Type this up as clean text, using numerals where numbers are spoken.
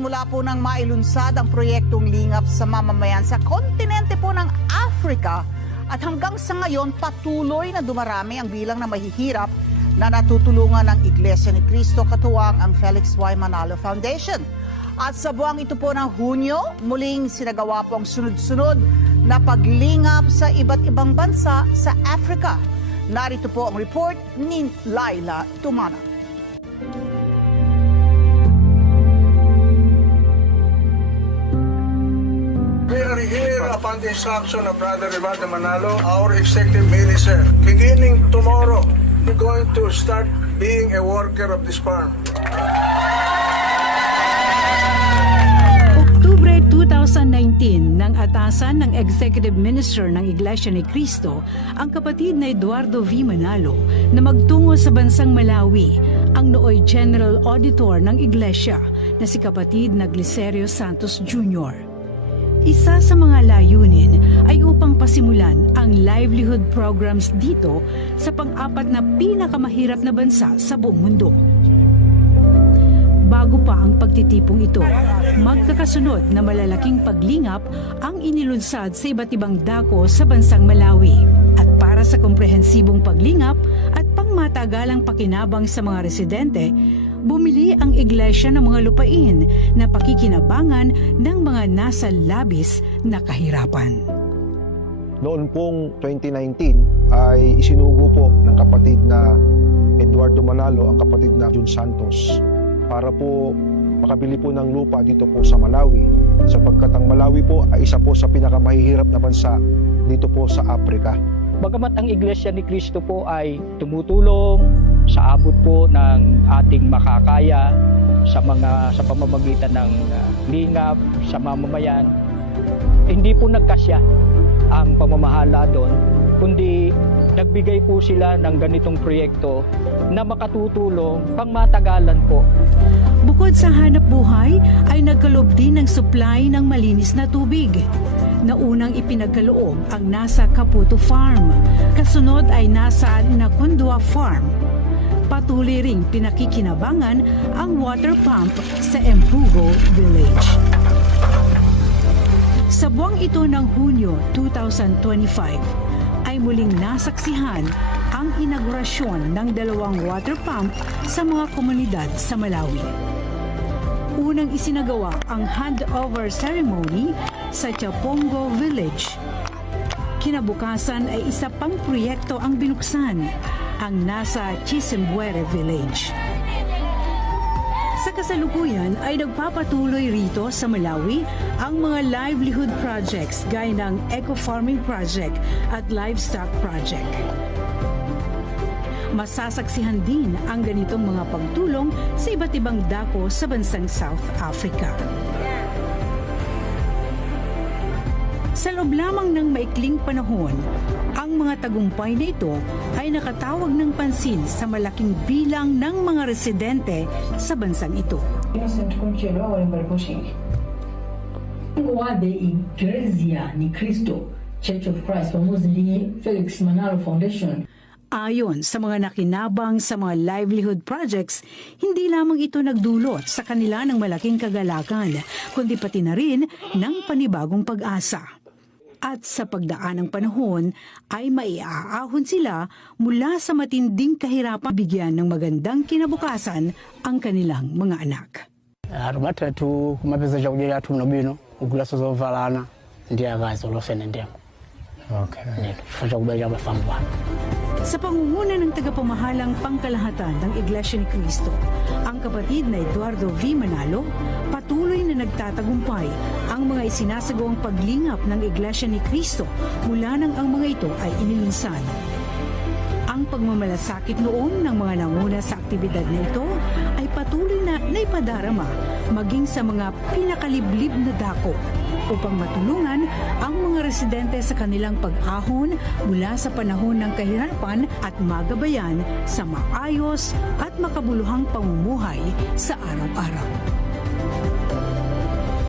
Mula po nang mailunsad ang proyektong lingap sa mamamayan sa kontinente po ng Africa at hanggang sa ngayon patuloy na dumarami ang bilang na mahihirap na natutulungan ng Iglesia ni Cristo katuwang ang Felix Y. Manalo Foundation. At sa buwang ito po ng Hunyo, muling sinagawa po ang sunod-sunod na paglingap sa iba't ibang bansa sa Africa. Narito po ang report ni Laila Tumana. We are here upon the instruction of Brother Rivaldo Manalo, our executive minister. Beginning tomorrow, we're going to start being a worker of this farm. Oktubre 2019, nang atasan ng Executive Minister ng Iglesia ni Cristo, ang kapatid na Eduardo V. Manalo na magtungo sa bansang Malawi, ang nooy General Auditor ng Iglesia na si kapatid na Glicerio Santos Jr. Isa sa mga layunin ay upang pasimulan ang livelihood programs dito sa pang-apat na pinakamahirap na bansa sa buong mundo. Bago pa ang pagtitipong ito, magkakasunod na malalaking paglingap ang inilunsad sa iba't ibang dako sa bansang Malawi. At para sa komprehensibong paglingap at pangmatagalang pakinabang sa mga residente, bumili ang iglesia ng mga lupain na pakikinabangan ng mga nasa labis na kahirapan. Noon pong 2019 ay isinugo po ng kapatid na Eduardo Manalo ang kapatid na Jun Santos para po makabili po ng lupa dito po sa Malawi, sapagkat ang Malawi po ay isa po sa pinakamahihirap na bansa dito po sa Africa. Bagamat ang Iglesia ni Cristo po ay tumutulong sa abot po ng ating makakaya sa pamamagitan ng lingap sa mamamayan, hindi po nagkasya ang pamamahala doon, kundi nagbigay po sila ng ganitong proyekto na makatutulong pangmatagalan po. Bukod sa hanap buhay, ay nagkaloob din ng supply ng malinis na tubig na unang ipinagkaloob ang nasa Caputo Farm. Kasunod ay nasa Nakundua Farm. Patuloy ring pinakikinabangan ang water pump sa Empugo Village. Sa buwang ito ng Hunyo 2025 ay muling nasaksihan ang inaugurasyon ng 2 water pump sa mga komunidad sa Malawi. Unang isinagawa ang handover ceremony sa Chapongo Village. Kinabukasan ay isa pang proyekto ang binuksan, ang nasa Chisimbuere Village. Sa kasalukuyan ay nagpapatuloy rito sa Malawi ang mga livelihood projects gaya ng eco-farming project at livestock project. Masasaksihan din ang ganitong mga pagtulong sa iba't ibang dako sa bansang South Africa. Sa loob lamang ng maikling panahon, ang mga tagumpay na ito ay nakatawag ng pansin sa malaking bilang ng mga residente sa bansang ito. Wa the Iglesia ni Cristo, Church of Christ, pamuzili Felix Manalo Foundation. Ayon sa mga nakinabang sa mga livelihood projects, hindi lamang ito nagdulot sa kanila ng malaking kagalakan, kundi pati na rin ng panibagong pag-asa. At sa pagdaan ng panahon ay maiaahon sila mula sa matinding kahirapan, bigyan ng magandang kinabukasan ang kanilang mga anak. Arumatatu kumapeza chakudya yathu muno bwino kugulaso zovalana ndi akazi olosene ndemo. Okay. Chifukwa chakubala cha mafamu pano. Sa pangunguna ng tagapamahalang pangkalahatan ng Iglesia ni Cristo, ang kapatid na Eduardo V. Manalo, patuloy na nagtatagumpay ang mga isinasagawang paglingap ng Iglesia ni Cristo mula nang ang mga ito ay inilinsan. Ang pagmamalasakit noon ng mga nanguna sa aktibidad na ito ay patuloy na naipadarama maging sa mga pinakaliblib na dako upang matulungan ang mga residente sa kanilang pag-ahon mula sa panahon ng kahirapan at magabayan sa maayos at makabuluhang pamumuhay sa araw-araw.